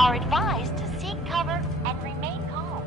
are advised to seek cover and remain calm.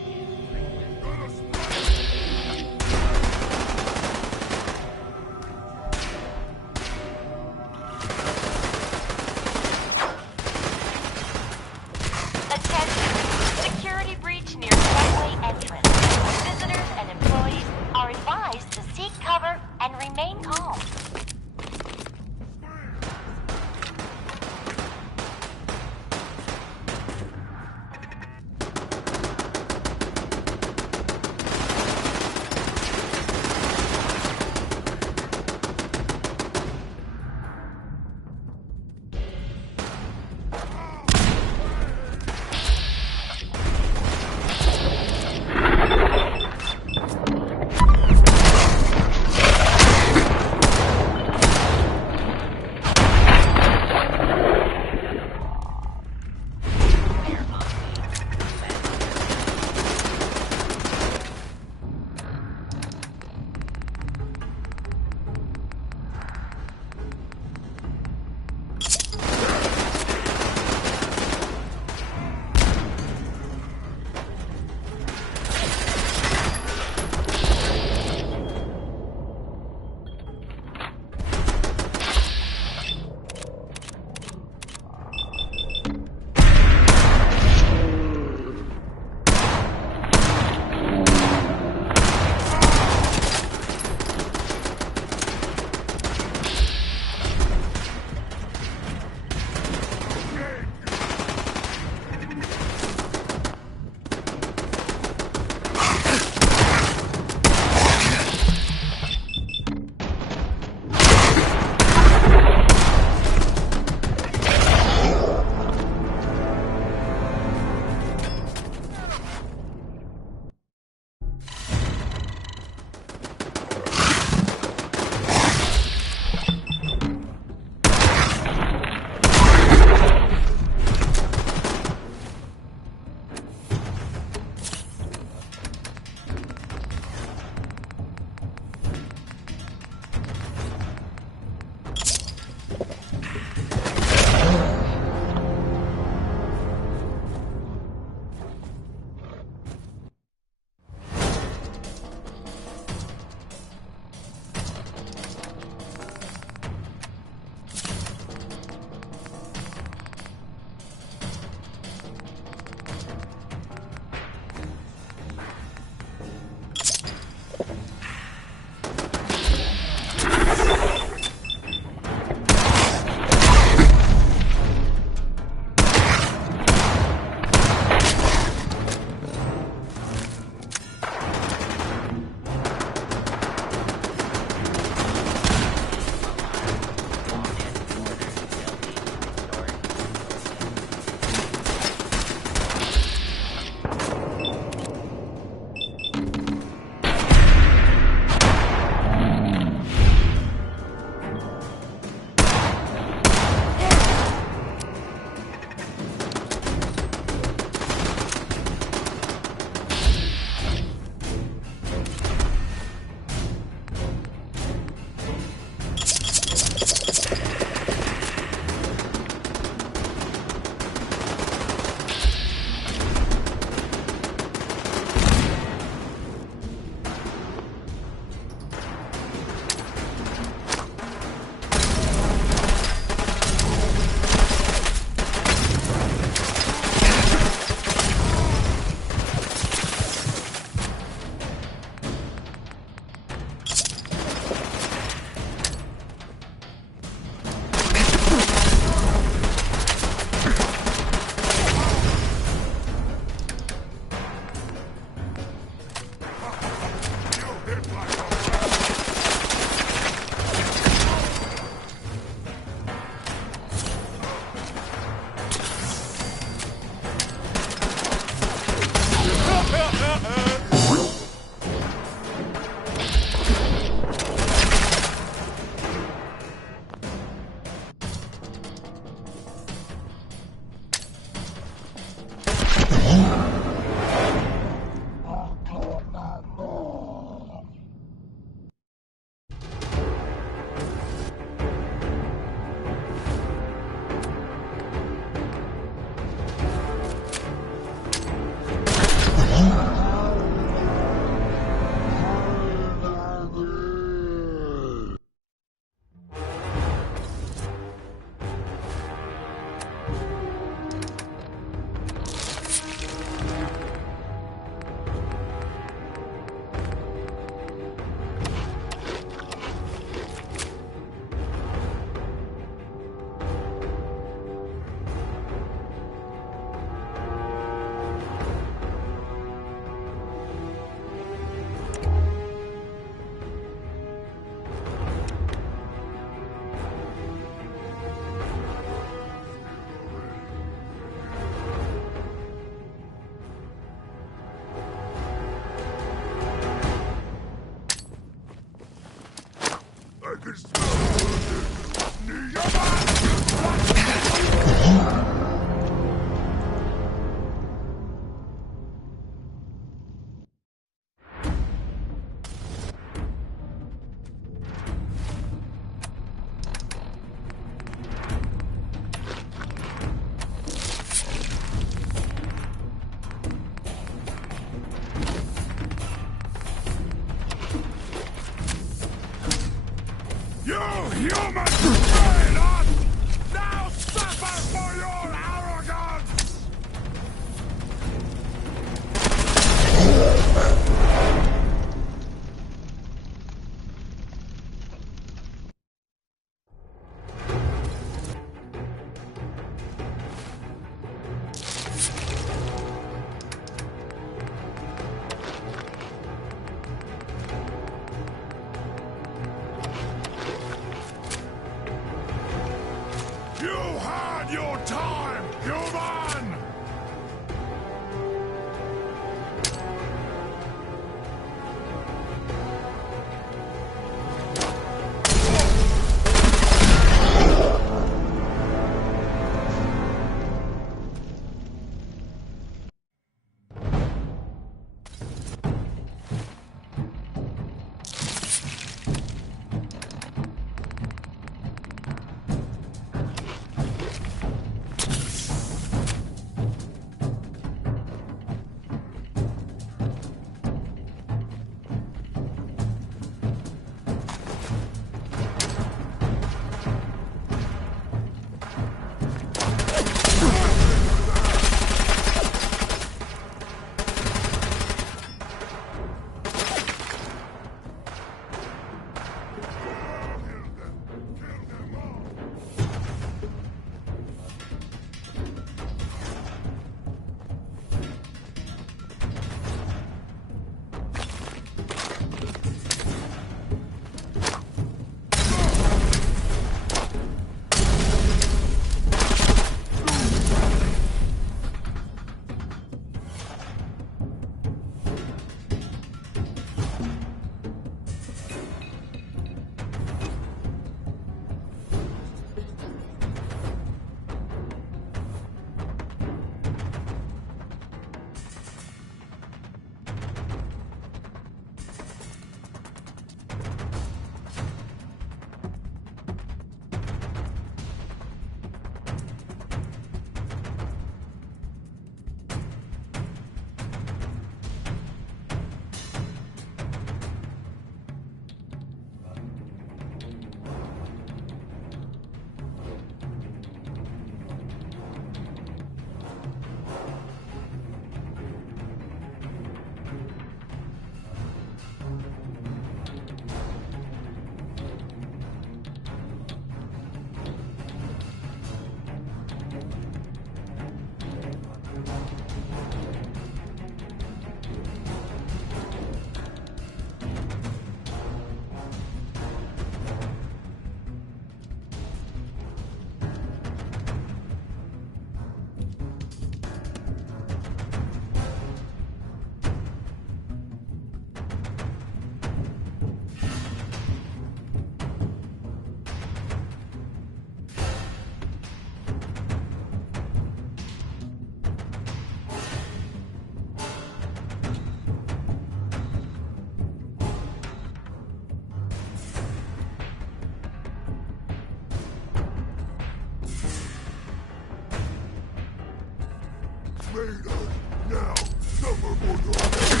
made us. Now, suffer for your pain.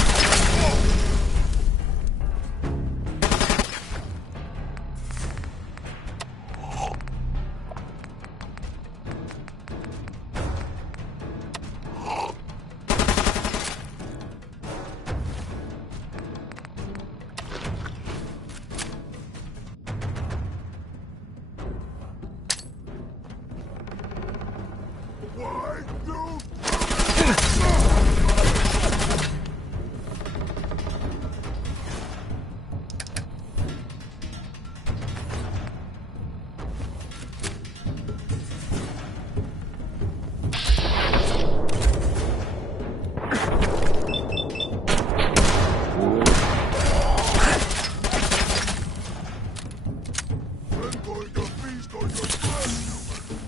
Why do I'm going to feast on your flesh, human.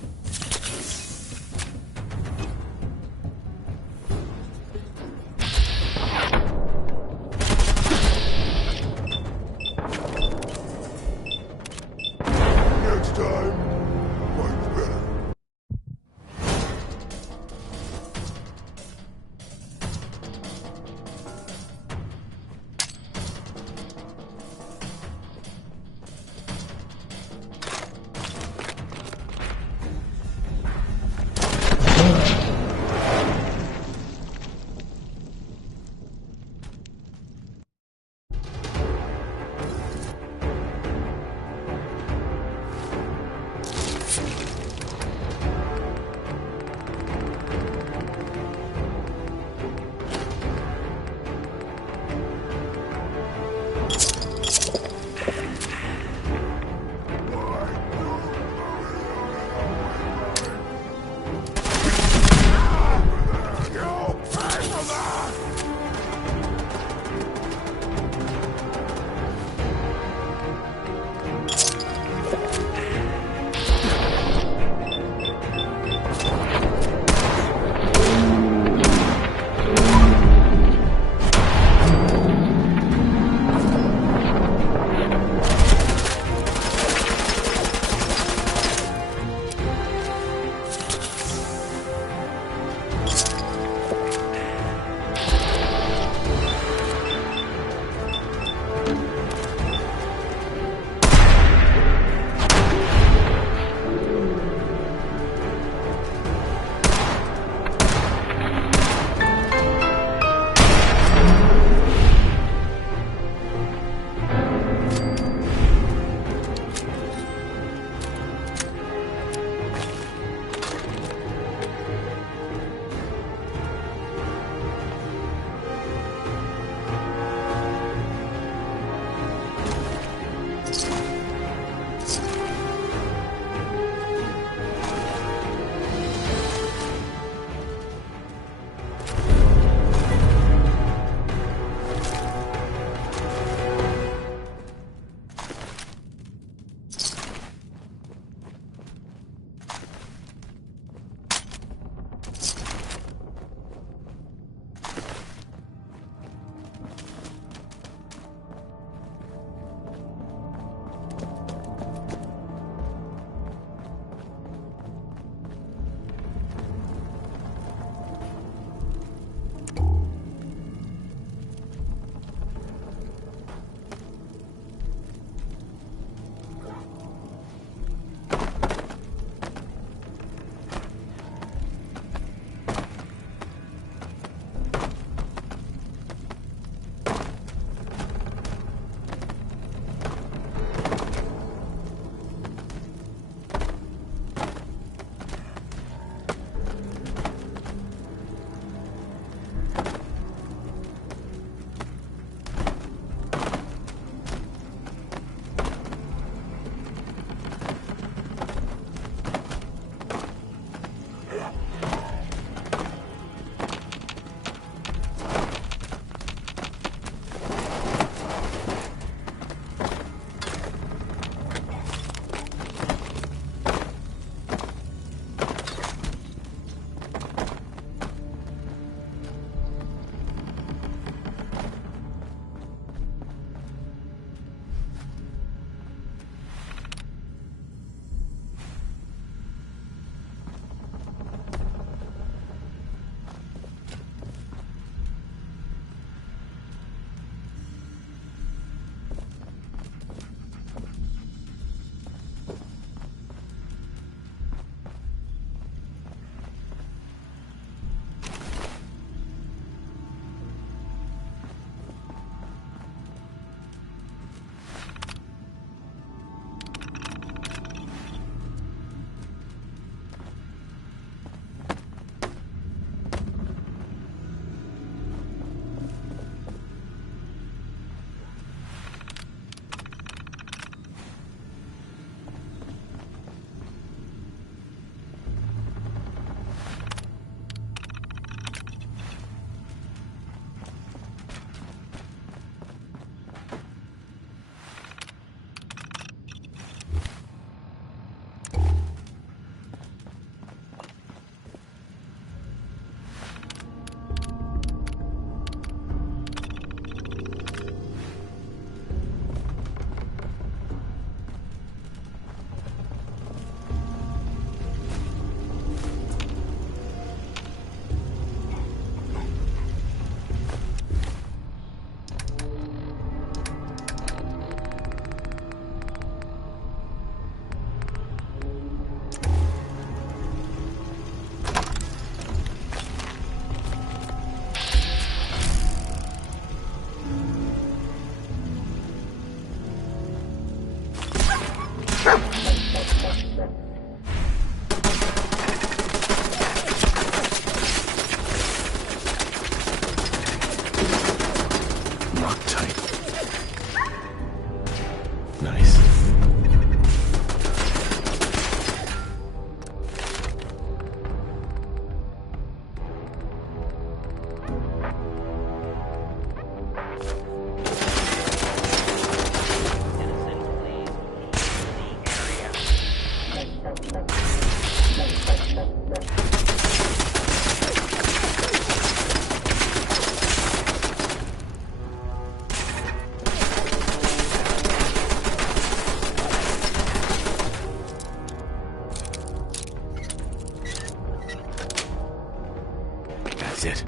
it.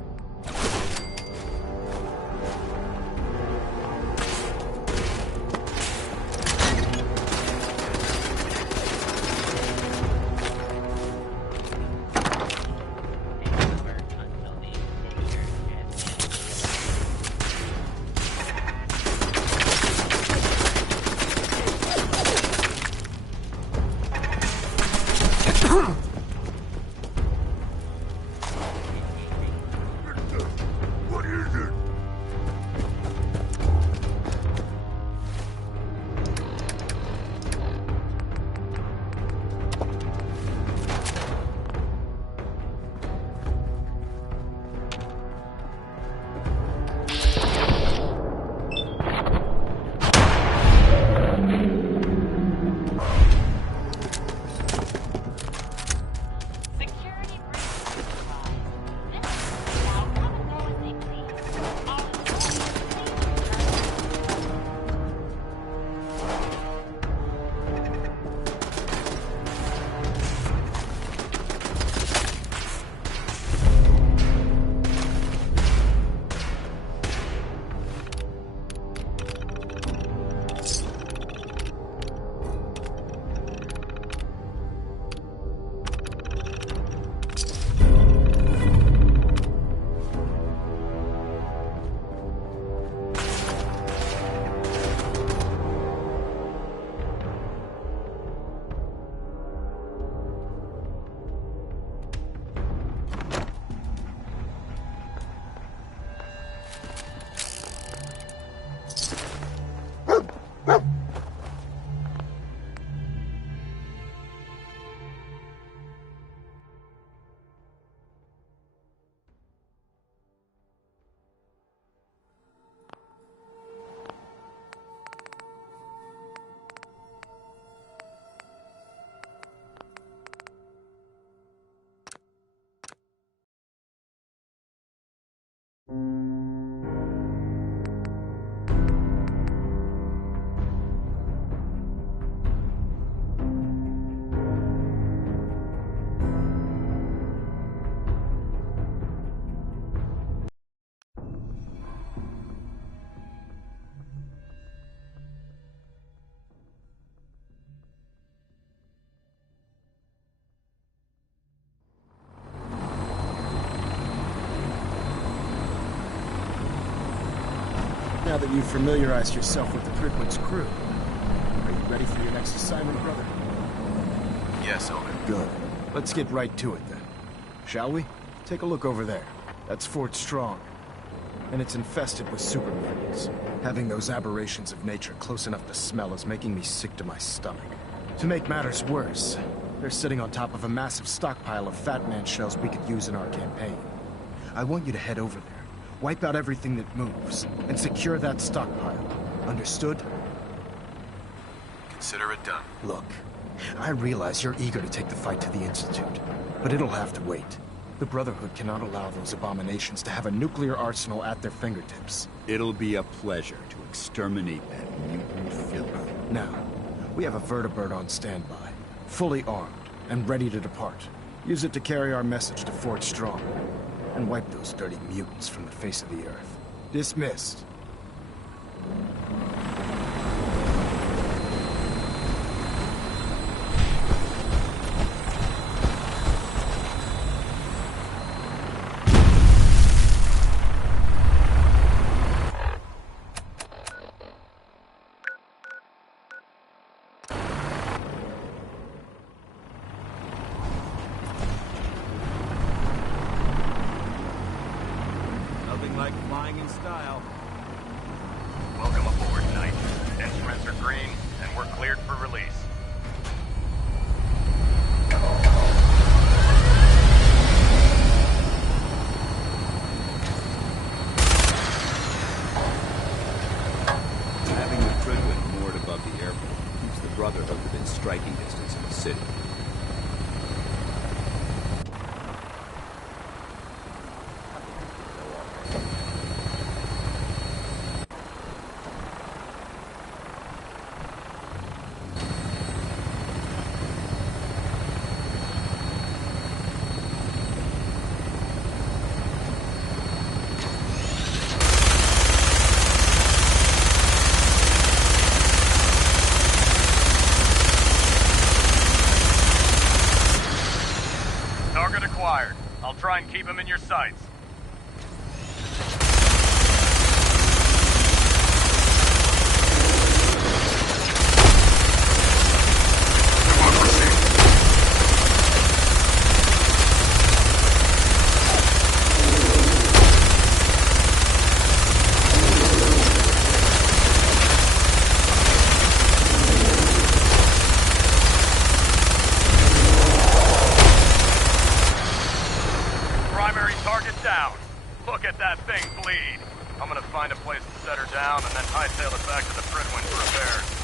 What is it? Security breach supplies. This now come and go as they please. All Now that you've familiarized yourself with the Prickwood's crew, are you ready for your next assignment, brother? Yes, Omen. Good. Let's get right to it then. Shall we? Take a look over there. That's Fort Strong. And it's infested with super mutants. Having those aberrations of nature close enough to smell is making me sick to my stomach. To make matters worse, they're sitting on top of a massive stockpile of Fat Man shells we could use in our campaign. I want you to head over there, wipe out everything that moves, and secure that stockpile. Understood? Consider it done. Look, I realize you're eager to take the fight to the Institute, but it'll have to wait. The Brotherhood cannot allow those abominations to have a nuclear arsenal at their fingertips. It'll be a pleasure to exterminate that mutant filth. Now, we have a vertibird on standby, fully armed, and ready to depart. Use it to carry our message to Fort Strong, and wipe those dirty mutants from the face of the earth. Dismissed. Nothing like flying in style. Welcome aboard, Knight. Instruments are green, and we're cleared for release. Having the Prickwood moored above the airport keeps the Brotherhood within striking distance of the city. Target acquired. I'll try and keep him in your sights. Primary target down. Look at that thing bleed. I'm gonna find a place to set her down and then hightail it back to the Fridwin for repairs.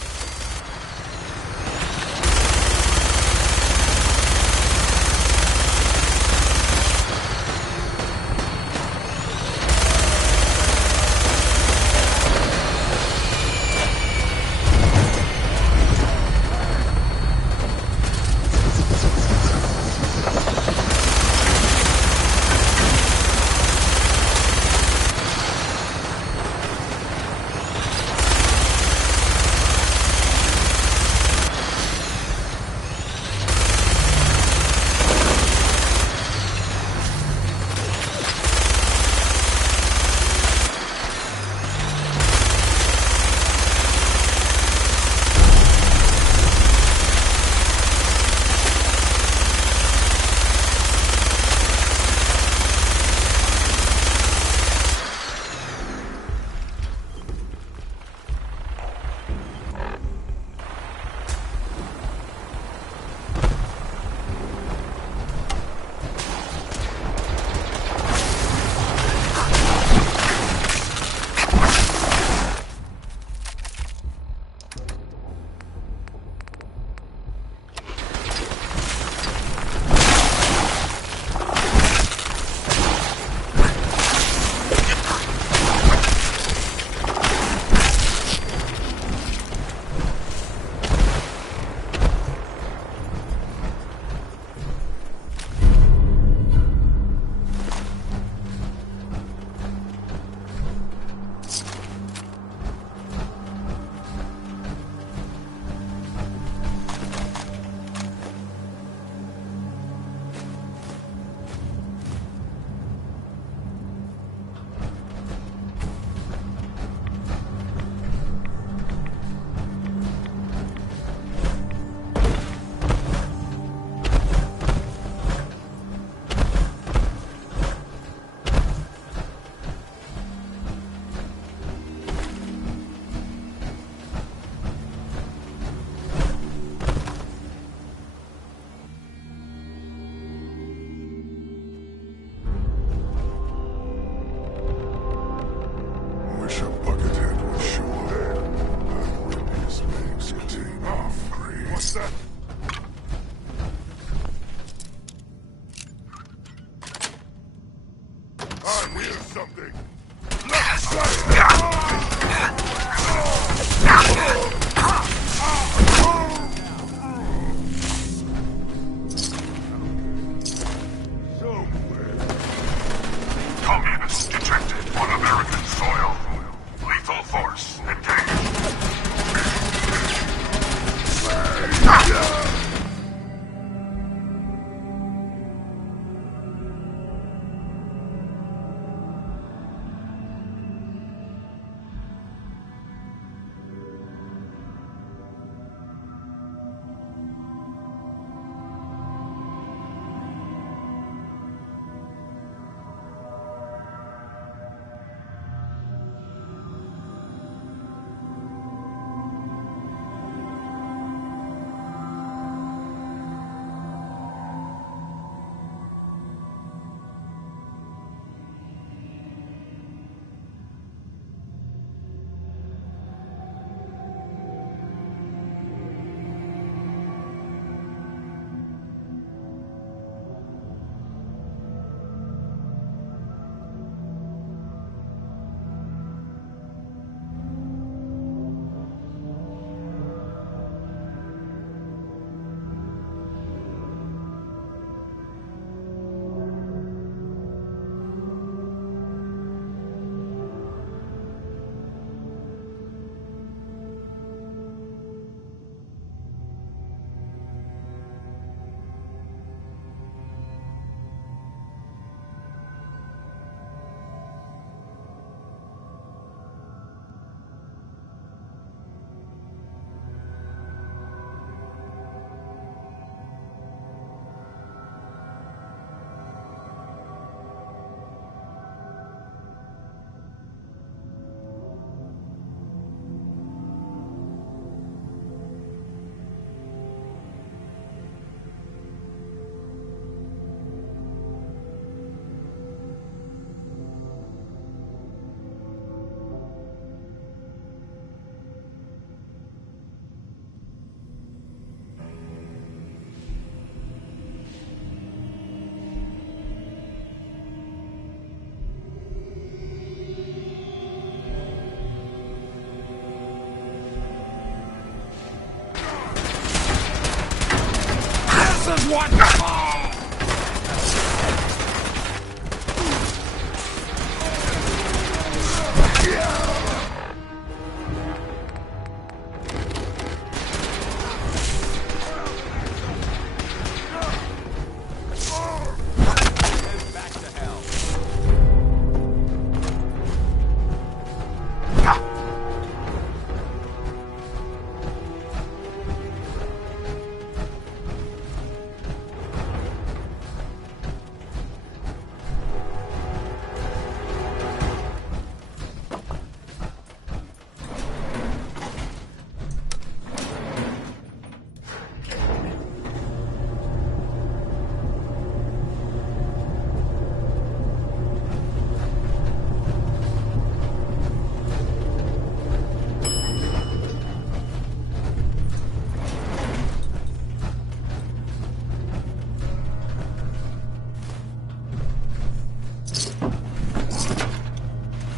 What? Back to hell.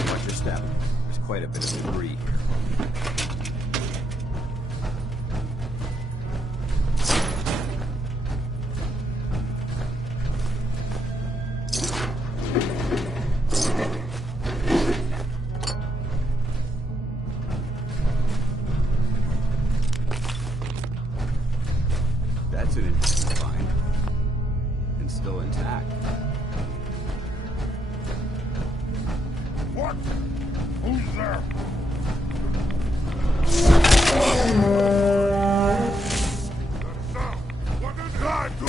Watch your step. There's quite a bit of debris here. That's an interesting find. And still intact. What? Who's there? What did I do?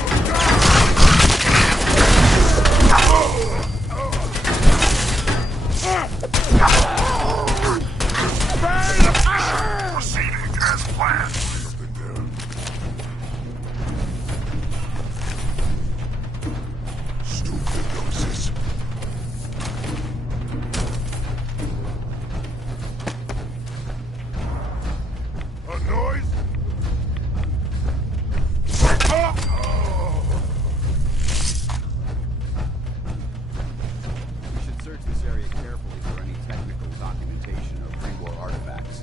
Proceeding as planned. Stupid noses. A noise? We should search this area carefully for any technical documentation of pre-war artifacts.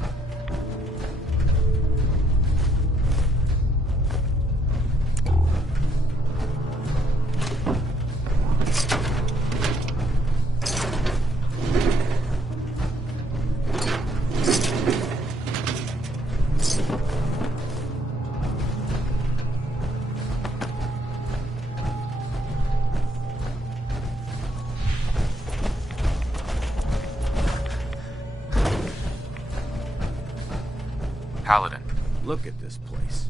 Paladin. Look at this place.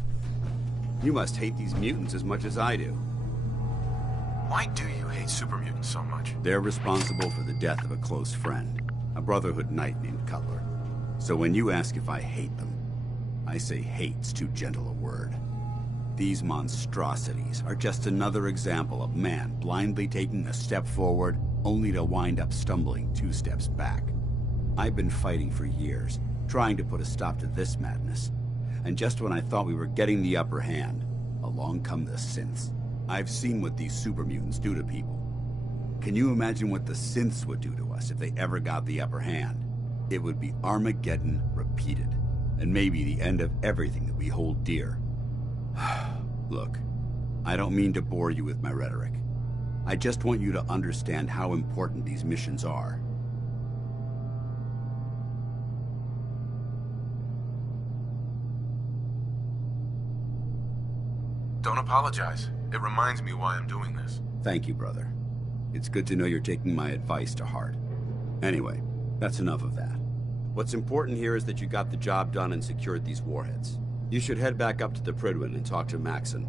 You must hate these mutants as much as I do. Why do you hate super mutants so much? They're responsible for the death of a close friend, a Brotherhood knight named Cutler. So when you ask if I hate them, I say hate's too gentle a word. These monstrosities are just another example of man blindly taking a step forward only to wind up stumbling 2 steps back. I've been fighting for years, trying to put a stop to this madness. And just when I thought we were getting the upper hand, along come the synths. I've seen what these super mutants do to people. Can you imagine what the synths would do to us if they ever got the upper hand? It would be Armageddon repeated, and maybe the end of everything that we hold dear. Look, I don't mean to bore you with my rhetoric. I just want you to understand how important these missions are. Don't apologize. It reminds me why I'm doing this. Thank you, brother. It's good to know you're taking my advice to heart. Anyway, that's enough of that. What's important here is that you got the job done and secured these warheads. You should head back up to the Prydwen and talk to Maxon.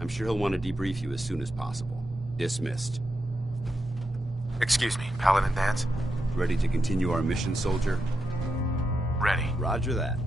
I'm sure he'll want to debrief you as soon as possible. Dismissed. Excuse me, Paladin Dance? Ready to continue our mission, soldier? Ready. Roger that.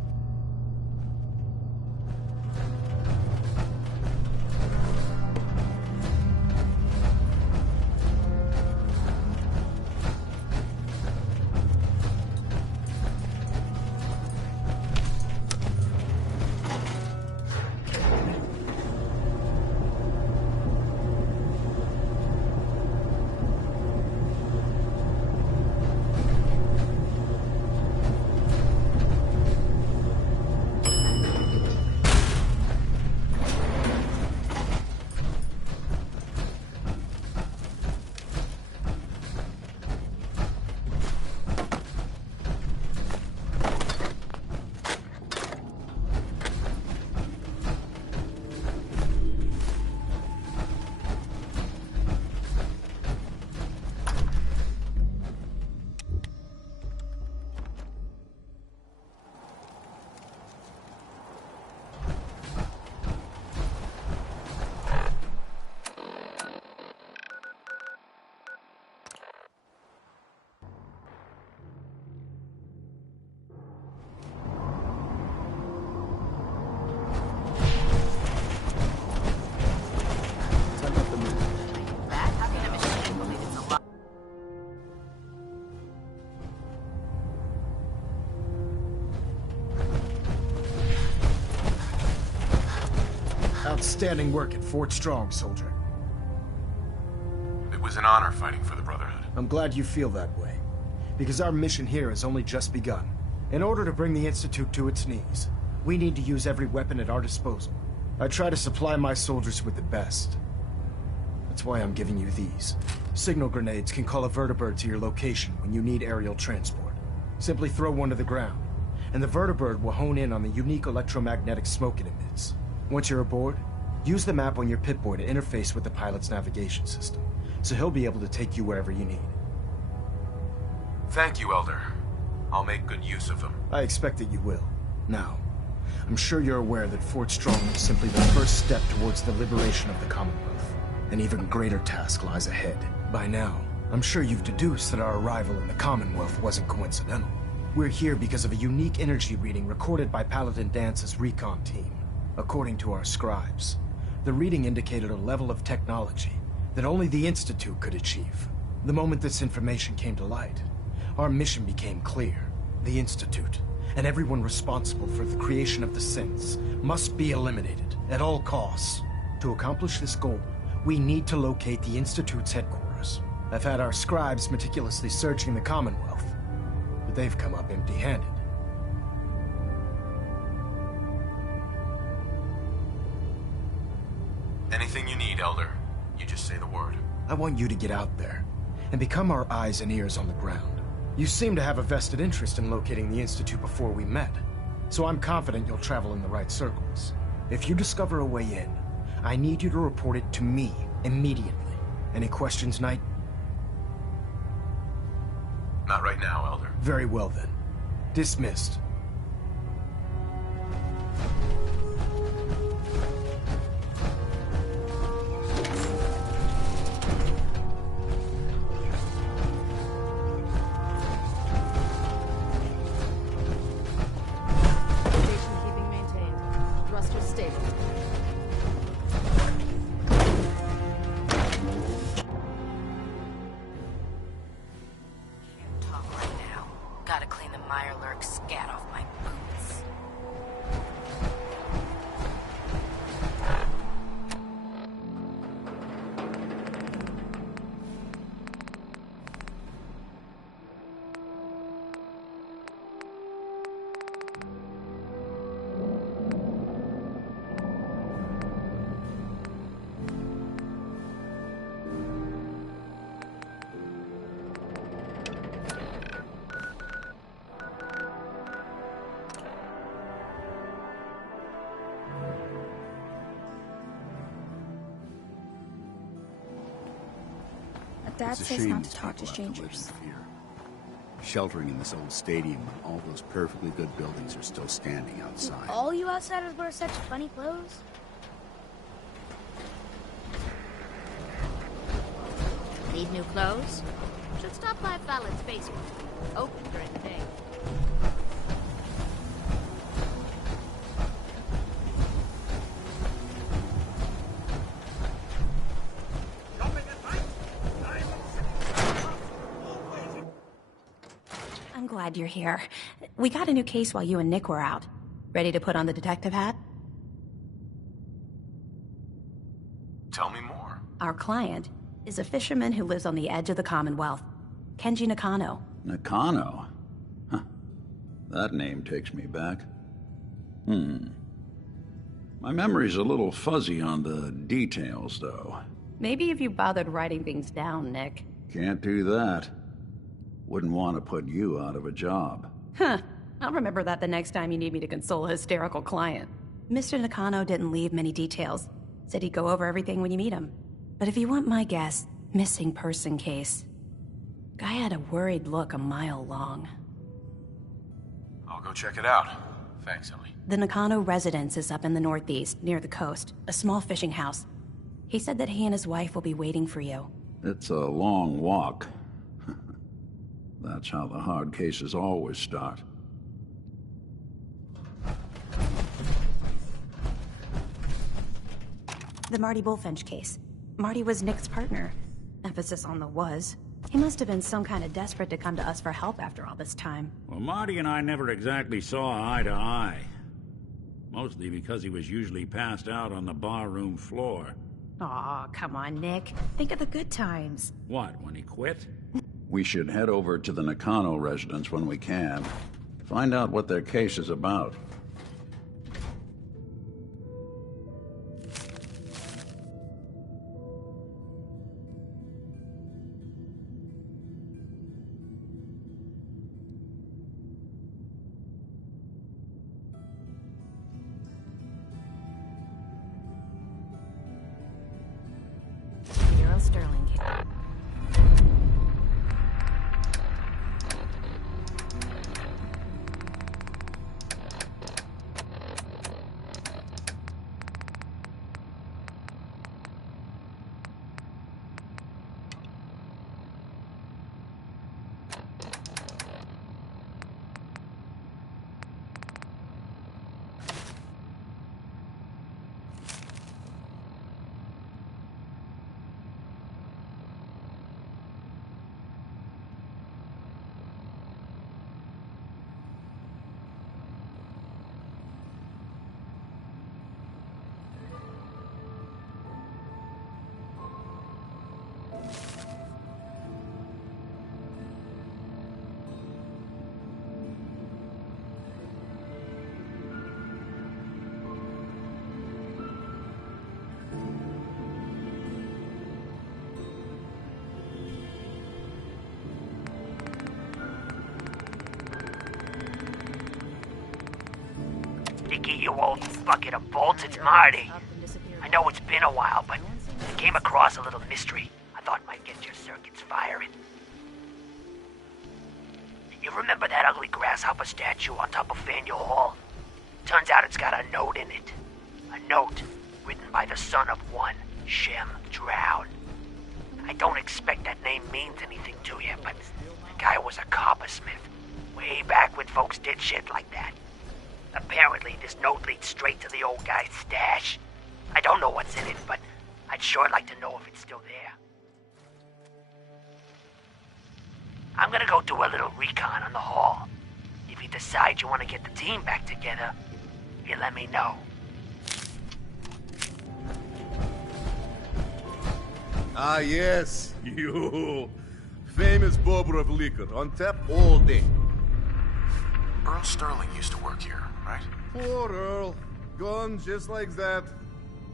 Outstanding work at Fort Strong, soldier. It was an honor fighting for the Brotherhood. I'm glad you feel that way, because our mission here has only just begun. In order to bring the Institute to its knees, we need to use every weapon at our disposal. I try to supply my soldiers with the best. That's why I'm giving you these. Signal grenades can call a vertibird to your location when you need aerial transport. Simply throw one to the ground, and the vertibird will hone in on the unique electromagnetic smoke it emits. Once you're aboard, use the map on your Pip-Boy to interface with the pilot's navigation system, so he'll be able to take you wherever you need. Thank you, Elder. I'll make good use of them. I expect that you will. Now, I'm sure you're aware that Fort Strong is simply the first step towards the liberation of the Commonwealth. An even greater task lies ahead. By now, I'm sure you've deduced that our arrival in the Commonwealth wasn't coincidental. We're here because of a unique energy reading recorded by Paladin Dance's recon team. According to our scribes, the reading indicated a level of technology that only the Institute could achieve. The moment this information came to light, our mission became clear. The Institute, and everyone responsible for the creation of the synths, must be eliminated at all costs. To accomplish this goal, we need to locate the Institute's headquarters. I've had our scribes meticulously searching the Commonwealth, but they've come up empty-handed. Anything you need, Elder. You just say the word. I want you to get out there and become our eyes and ears on the ground. You seem to have a vested interest in locating the Institute before we met, so I'm confident you'll travel in the right circles. If you discover a way in, I need you to report it to me immediately. Any questions, Knight? Not right now, Elder. Very well then. Dismissed. Station keeping maintained. Thrusters stable. Can't talk right now. Gotta clean the Mirelurk scat off my boots. Dad It's a says shame not these to talk to people have live strangers. in fear. Sheltering in this old stadium when all those perfectly good buildings are still standing outside. All you outsiders wear such funny clothes? Need new clothes? Should stop by Fallon's basement. Open during the day. I'm glad you're here. We got a new case while you and Nick were out. Ready to put on the detective hat? Tell me more. Our client is a fisherman who lives on the edge of the Commonwealth. Kenji Nakano. Nakano? Huh. That name takes me back. My memory's a little fuzzy on the details, though. Maybe if you bothered writing things down, Nick. Can't do that. Wouldn't want to put you out of a job. Huh. I'll remember that the next time you need me to console a hysterical client. Mr. Nakano didn't leave many details. Said he'd go over everything when you meet him. But if you want my guess, missing person case. Guy had a worried look a mile long. I'll go check it out. Thanks, Ellie. The Nakano residence is up in the northeast, near the coast. A small fishing house. He said that he and his wife will be waiting for you. It's a long walk. That's how the hard cases always start. The Marty Bullfinch case. Marty was Nick's partner. Emphasis on the was. He must have been some kind of desperate to come to us for help after all this time. Well, Marty and I never exactly saw eye to eye. Mostly because he was usually passed out on the barroom floor. Aw, come on, Nick. Think of the good times. What, when he quit? We should head over to the Nakano residence when we can. Find out what their case is about. Euro Sterling case. Nicky, you old bucket of bolts, it's Marty. I know it's been a while, but I came across a little mystery I thought might get your circuits firing. You remember that ugly grasshopper statue on top of Faneuil Hall? Turns out it's got a note in it. A note written by the son of one Shem Drown. I don't expect that name means anything to you, but the guy was a coppersmith. Way back when folks did shit like that. Apparently, this note leads straight to the old guy's stash. I don't know what's in it, but I'd sure like to know if it's still there. I'm gonna go do a little recon on the hall. If you decide you want to get the team back together, you let me know. Ah, yes, you. Famous bobber of liquor, on tap all day. Earl Sterling used to work here, right? Poor Earl. Gone just like that.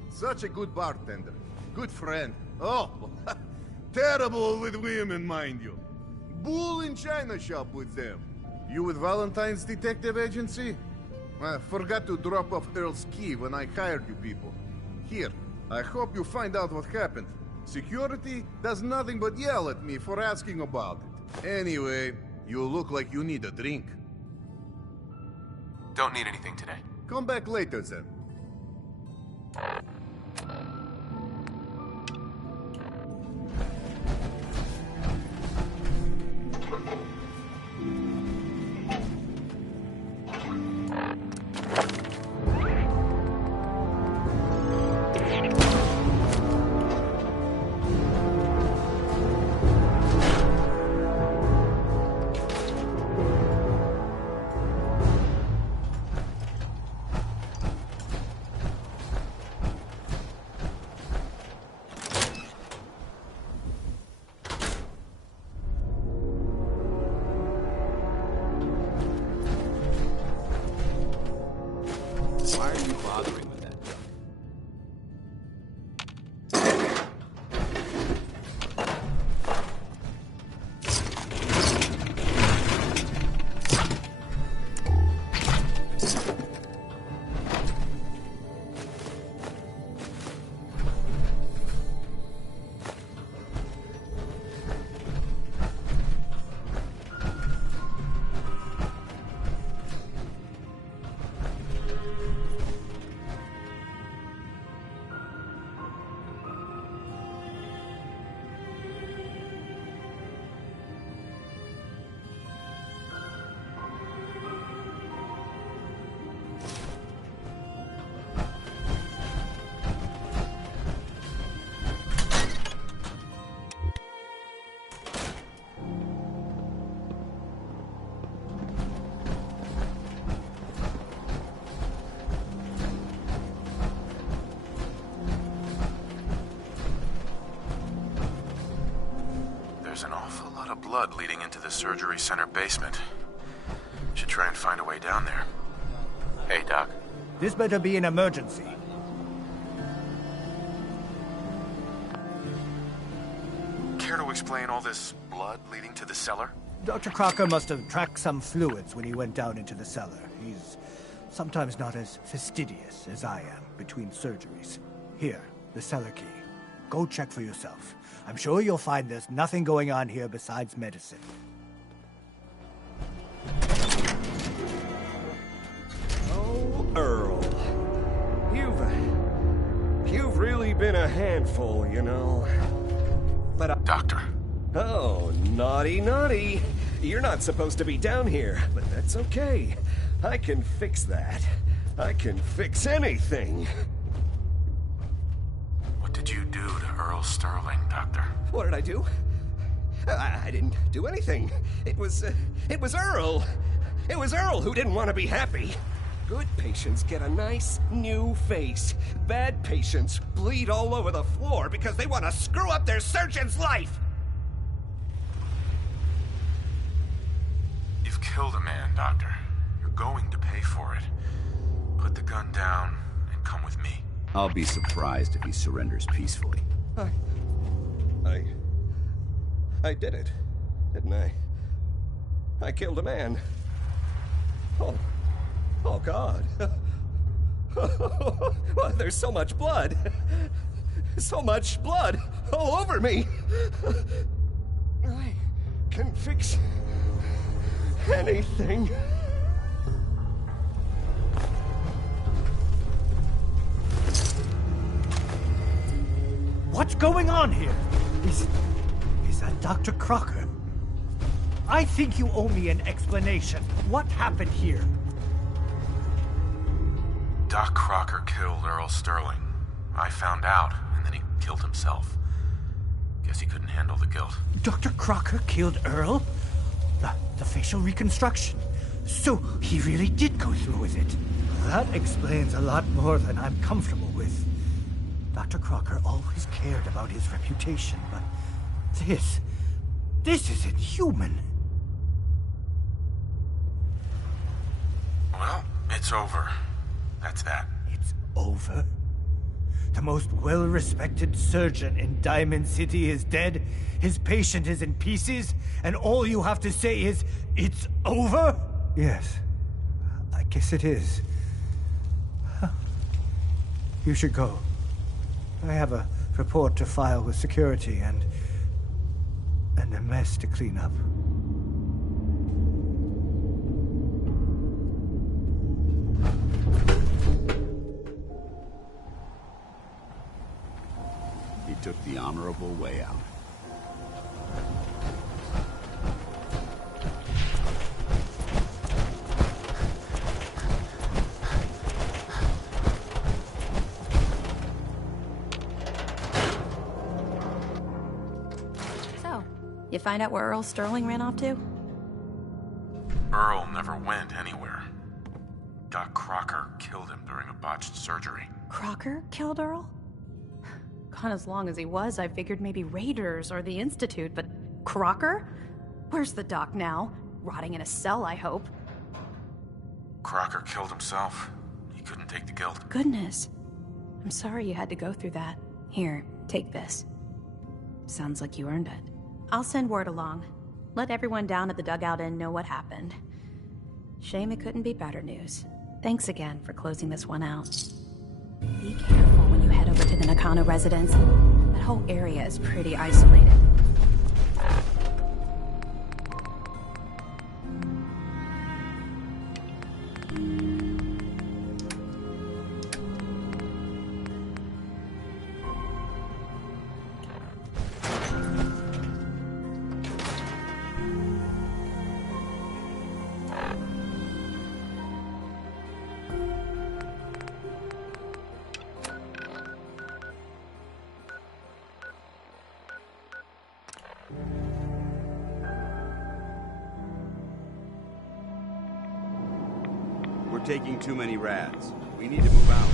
Such a good bartender. Good friend. Oh, terrible with women, mind you. Bull in china shop with them. You with Valentine's Detective Agency? I forgot to drop off Earl's key when I hired you people. Here, I hope you find out what happened. Security does nothing but yell at me for asking about it. Anyway, you look like you need a drink. Don't need anything today. Come back later, then. There's an awful lot of blood leading into the surgery center basement. Should try and find a way down there. Hey, Doc. This better be an emergency. Care to explain all this blood leading to the cellar? Dr. Crocker must have tracked some fluids when he went down into the cellar. He's sometimes not as fastidious as I am between surgeries. Here, the cellar key. Go check for yourself. I'm sure you'll find there's nothing going on here besides medicine. Oh, Earl. You've really been a handful, you know. But Doctor. Oh, naughty, naughty. You're not supposed to be down here, but that's okay. I can fix that. I can fix anything. What did you do to Earl Sterling, Doctor? What did I do? I didn't do anything. It was Earl. It was Earl who didn't want to be happy. Good patients get a nice, new face. Bad patients bleed all over the floor because they want to screw up their surgeon's life. You've killed a man, Doctor. You're going to pay for it. Put the gun down and come with me. I'll be surprised if he surrenders peacefully. I did it, didn't I? I killed a man. Oh God. Well, there's so much blood. So much blood all over me. I can fix anything. What's going on here? Is that Dr. Crocker? I think you owe me an explanation. What happened here? Doc Crocker killed Earl Sterling. I found out, and then he killed himself. Guess he couldn't handle the guilt. Dr. Crocker killed Earl? The facial reconstruction. So he really did go through with it. That explains a lot more than I'm comfortable with. Dr. Crocker always cared about his reputation, but this isn't human. Well, it's over. That's that. It's over? The most well-respected surgeon in Diamond City is dead, his patient is in pieces, and all you have to say is, it's over? Yes, I guess it is. You should go. I have a report to file with security and a mess to clean up. He took the honorable way out. So, you find out where Earl Sterling ran off to? Earl never went anywhere. Doc Crocker killed him during a botched surgery. Crocker killed Earl? Gone as long as he was, I figured maybe Raiders or the Institute, but Crocker? Where's the doc now? Rotting in a cell, I hope. Crocker killed himself. He couldn't take the guilt. Goodness. I'm sorry you had to go through that. Here, take this. Sounds like you earned it. I'll send word along. Let everyone down at the Dugout Inn know what happened. Shame it couldn't be better news. Thanks again for closing this one out. Be careful when you head over to the Nakano residence. That whole area is pretty isolated. We're taking too many rads. We need to move out.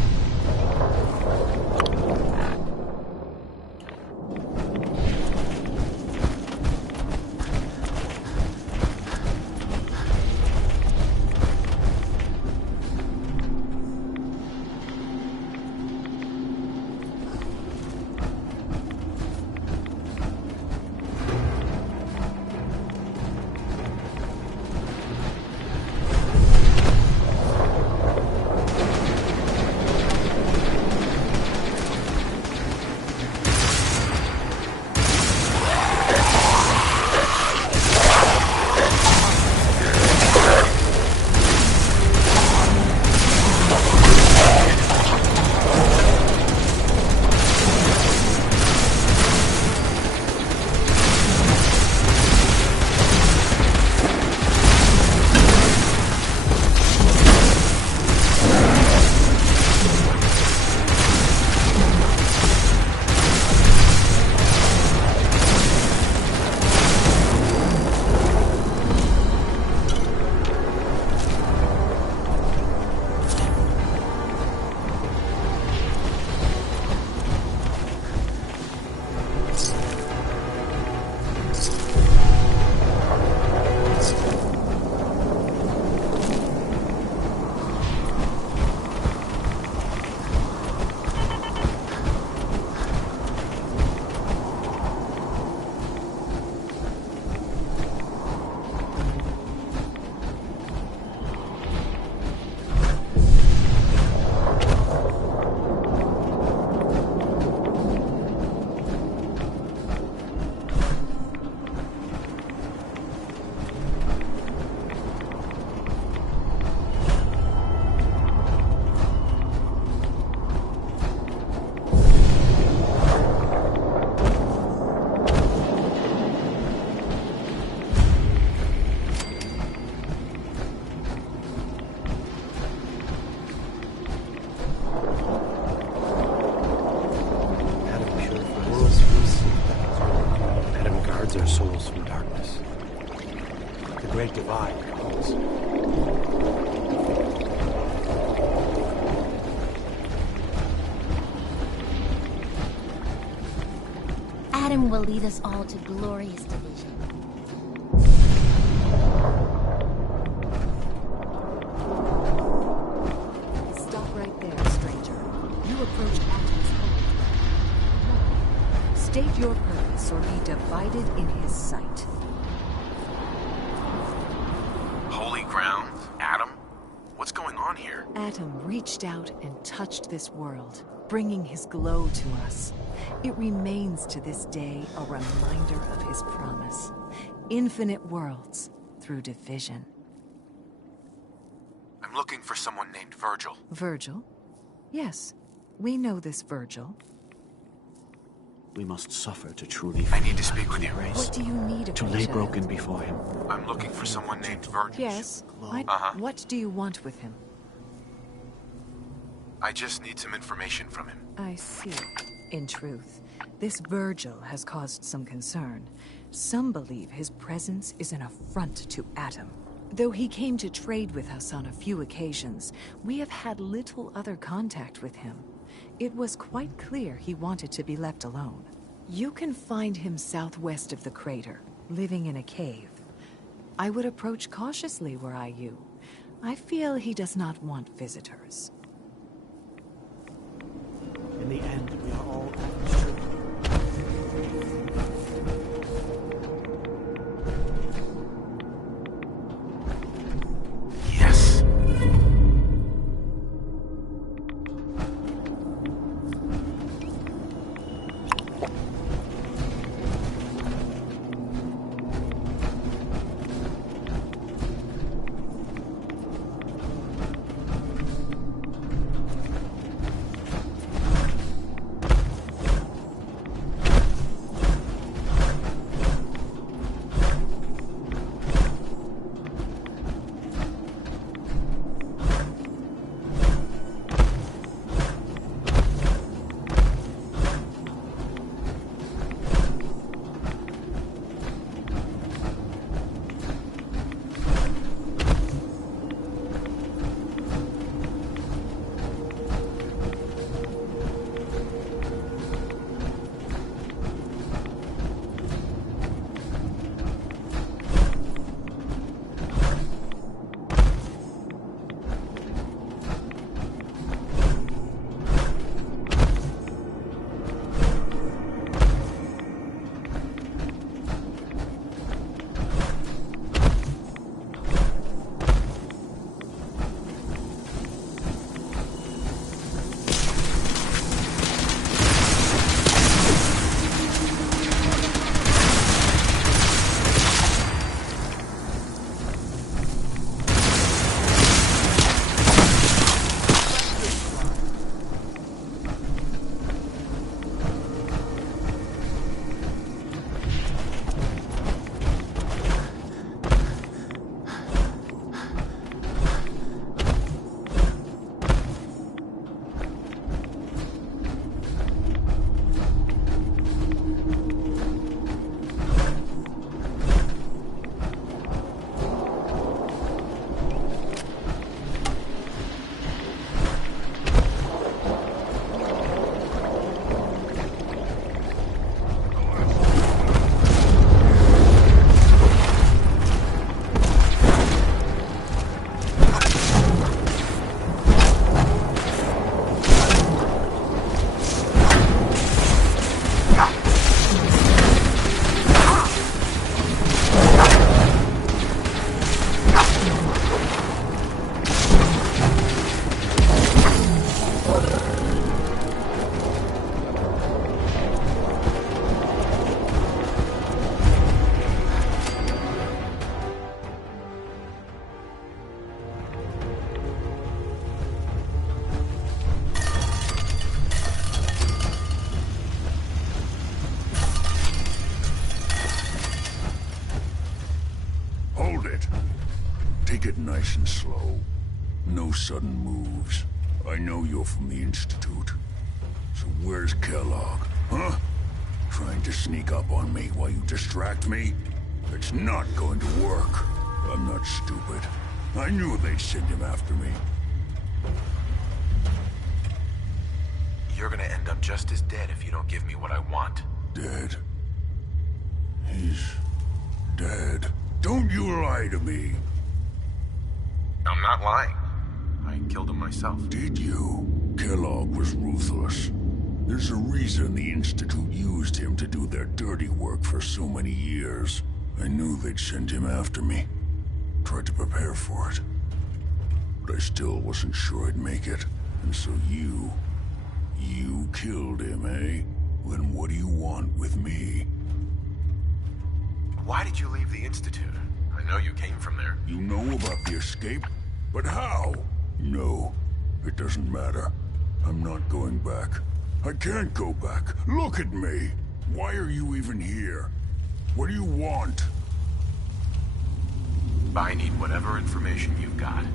purpose. The Great Divide calls. Adam will lead us all to glorious division. Stop right there, stranger. You approach Adam's home. State your purpose or be divided in his sight. Holy ground? Adam? What's going on here? Adam reached out and touched this world, bringing his glow to us. It remains to this day a reminder of his promise. Infinite worlds through division. I'm looking for someone named Virgil. Virgil? Yes, we know this Virgil. We must suffer to truly I need to speak with you. What do you need of To me, lay child? broken before him. I'm looking for someone named Virgil. Yes. What do you want with him? I just need some information from him. I see. In truth, this Virgil has caused some concern. Some believe his presence is an affront to Adam. Though he came to trade with us on a few occasions, we have had little other contact with him. It was quite clear he wanted to be left alone. You can find him southwest of the crater, living in a cave. I would approach cautiously were I you. I feel he does not want visitors. In the end, we are all Adam's children. Yes. Take it nice and slow. No sudden moves. I know you're from the Institute. So where's Kellogg, huh? Trying to sneak up on me while you distract me? It's not going to work. I'm not stupid. I knew they'd send him after me. You're gonna end up just as dead if you don't give me what I want. Dead? He's dead. Don't you lie to me. I'm not lying. I killed him myself. Did you? Kellogg was ruthless. There's a reason the Institute used him to do their dirty work for so many years. I knew they'd send him after me. Tried to prepare for it. But I still wasn't sure I'd make it. And so you killed him, eh? Then what do you want with me? Why did you leave the Institute? I know you came from there. You know about the escape? But how? No, it doesn't matter. I'm not going back. I can't go back. Look at me. Why are you even here? What do you want? I need whatever information you've got.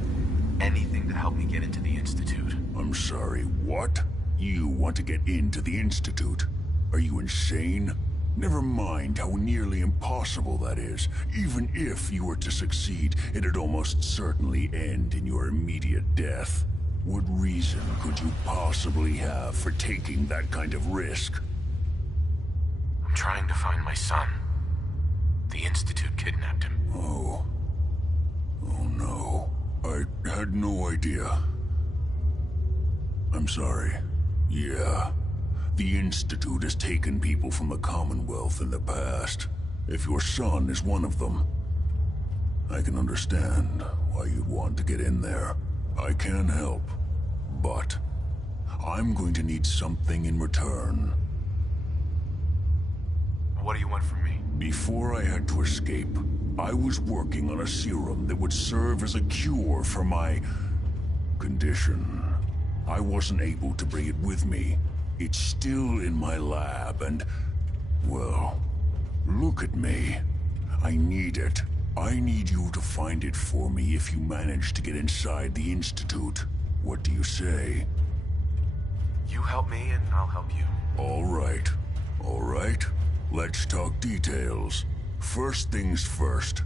Anything to help me get into the Institute. I'm sorry, what? You want to get into the Institute? Are you insane? Never mind how nearly impossible that is. Even if you were to succeed, it'd almost certainly end in your immediate death. What reason could you possibly have for taking that kind of risk? I'm trying to find my son. The Institute kidnapped him. Oh. Oh no. I had no idea. I'm sorry. Yeah. The Institute has taken people from the Commonwealth in the past. If your son is one of them, I can understand why you'd want to get in there. I can help, but I'm going to need something in return. What do you want from me? Before I had to escape, I was working on a serum that would serve as a cure for my condition. I wasn't able to bring it with me. It's still in my lab and, well, look at me. I need it. I need you to find it for me if you manage to get inside the Institute. What do you say? You help me and I'll help you. All right. All right. Let's talk details. First things first.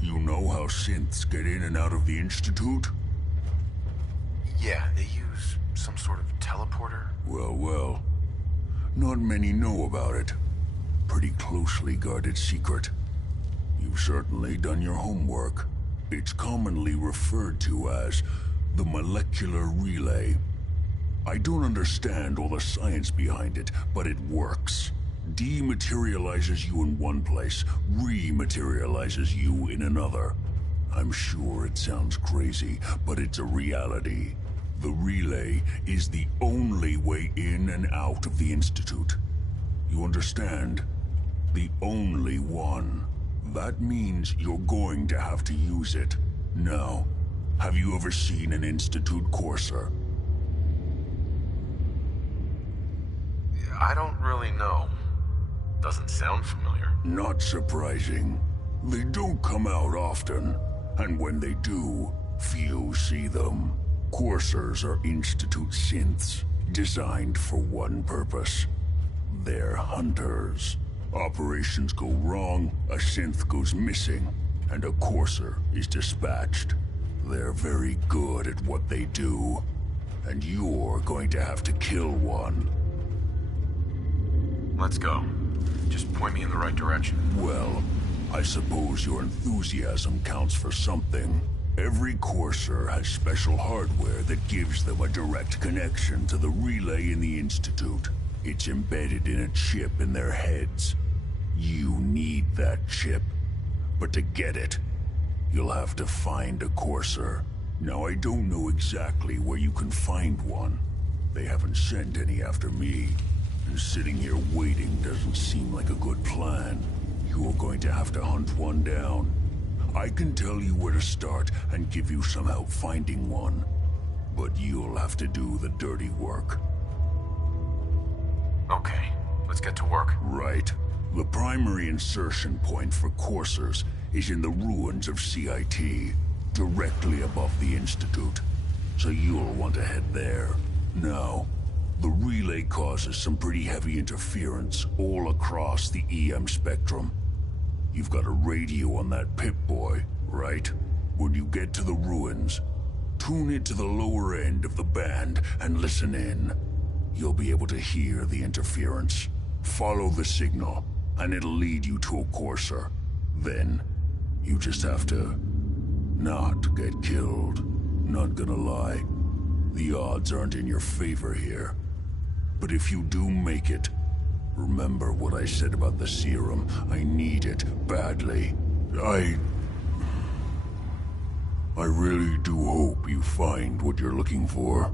You know how synths get in and out of the Institute? Yeah, they use some sort of teleporter. Well. Not many know about it. Pretty closely guarded secret. You've certainly done your homework. It's commonly referred to as the molecular relay. I don't understand all the science behind it, but it works. Dematerializes you in one place, rematerializes you in another. I'm sure it sounds crazy, but it's a reality. The relay is the only way in and out of the Institute. You understand? The only one. That means you're going to have to use it. Now, have you ever seen an Institute courser? I don't really know. Doesn't sound familiar. Not surprising. They don't come out often, and when they do, few see them. Coursers are Institute synths, designed for one purpose. They're hunters. Operations go wrong, a synth goes missing, and a courser is dispatched. They're very good at what they do, and you're going to have to kill one. Let's go. Just point me in the right direction. Well, I suppose your enthusiasm counts for something. Every courser has special hardware that gives them a direct connection to the relay in the Institute. It's embedded in a chip in their heads. You need that chip. But to get it, you'll have to find a courser. Now, I don't know exactly where you can find one. They haven't sent any after me. And sitting here waiting doesn't seem like a good plan. You're going to have to hunt one down. I can tell you where to start and give you some help finding one. But you'll have to do the dirty work. Okay, let's get to work. Right. The primary insertion point for coursers is in the ruins of CIT, directly above the Institute. So you'll want to head there. Now, the relay causes some pretty heavy interference all across the EM spectrum. You've got a radio on that Pip-Boy, right? When you get to the ruins, tune it to the lower end of the band and listen in. You'll be able to hear the interference. Follow the signal, and it'll lead you to a courser. Then, you just have to not get killed. Not gonna lie, the odds aren't in your favor here. But if you do make it, remember what I said about the serum. I need it badly. I really do hope you find what you're looking for.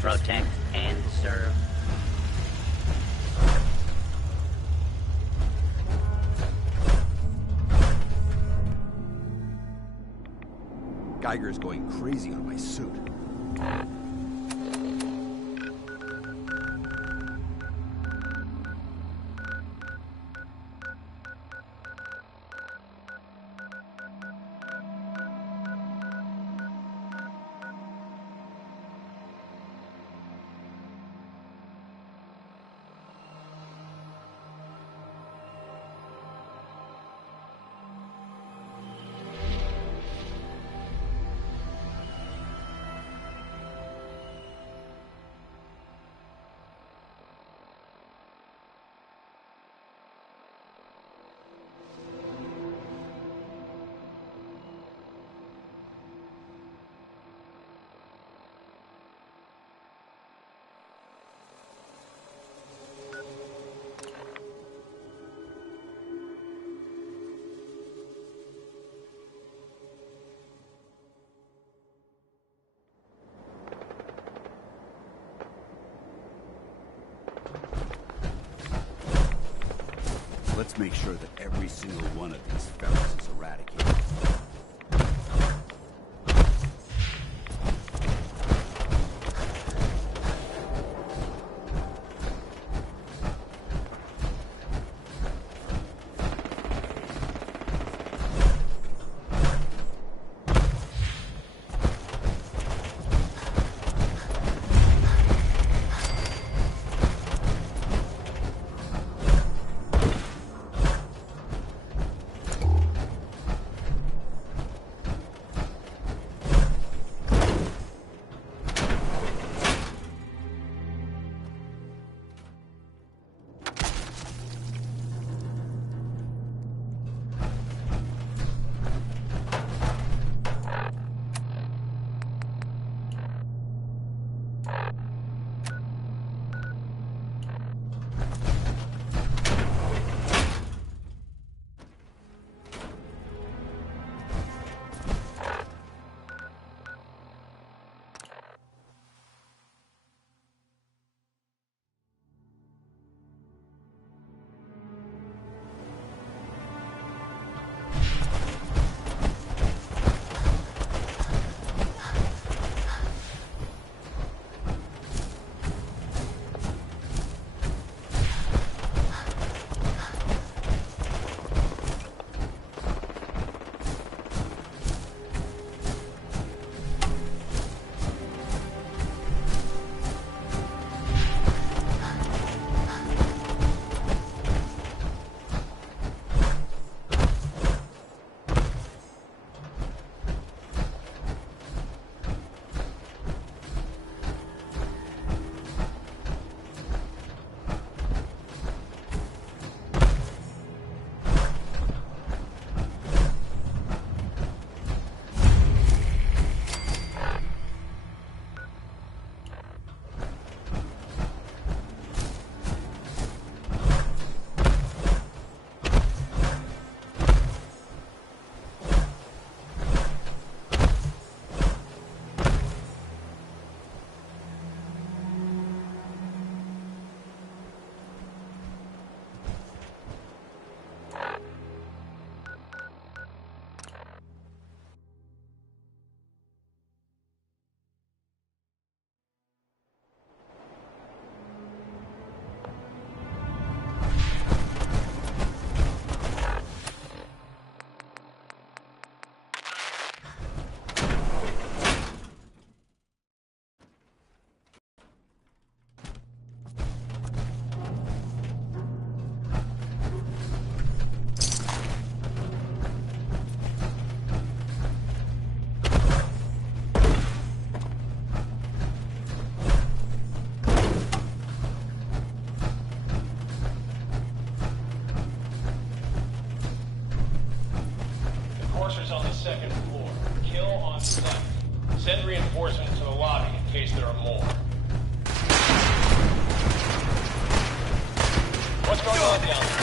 Protect and serve. Geiger's going crazy on my suit. Let's make sure that every single one of these fellas is eradicated. What's going on down there?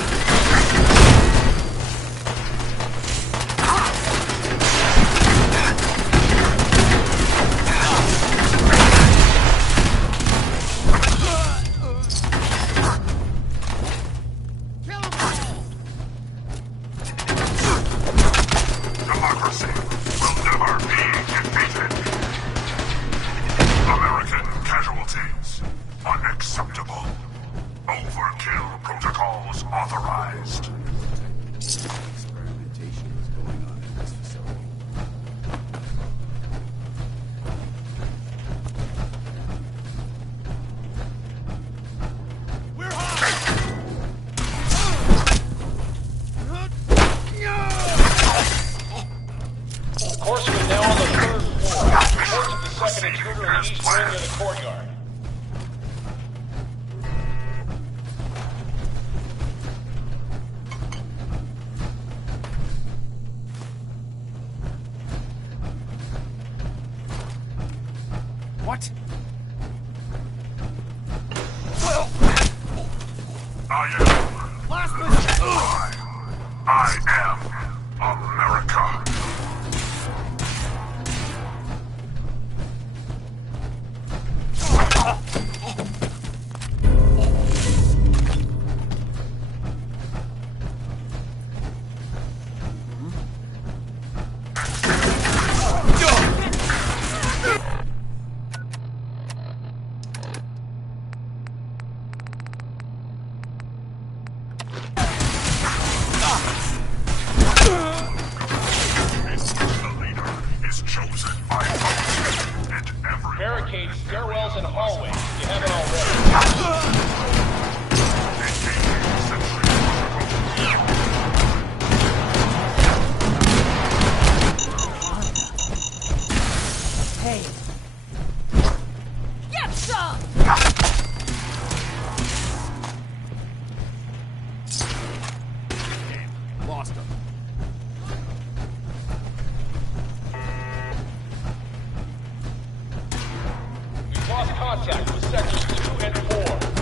Democracy will never be defeated. American casualties unacceptable. Overkill protocols authorized. Experimentation is going on in this facility. Of course, we're now on the 3rd floor. Reports of the second intruder in the east wing of the courtyard. What? I am America. Barricade stairwells and hallways if you haven't already. Hey. Get some! Lost him. We've lost contact with sectors 2 and 4.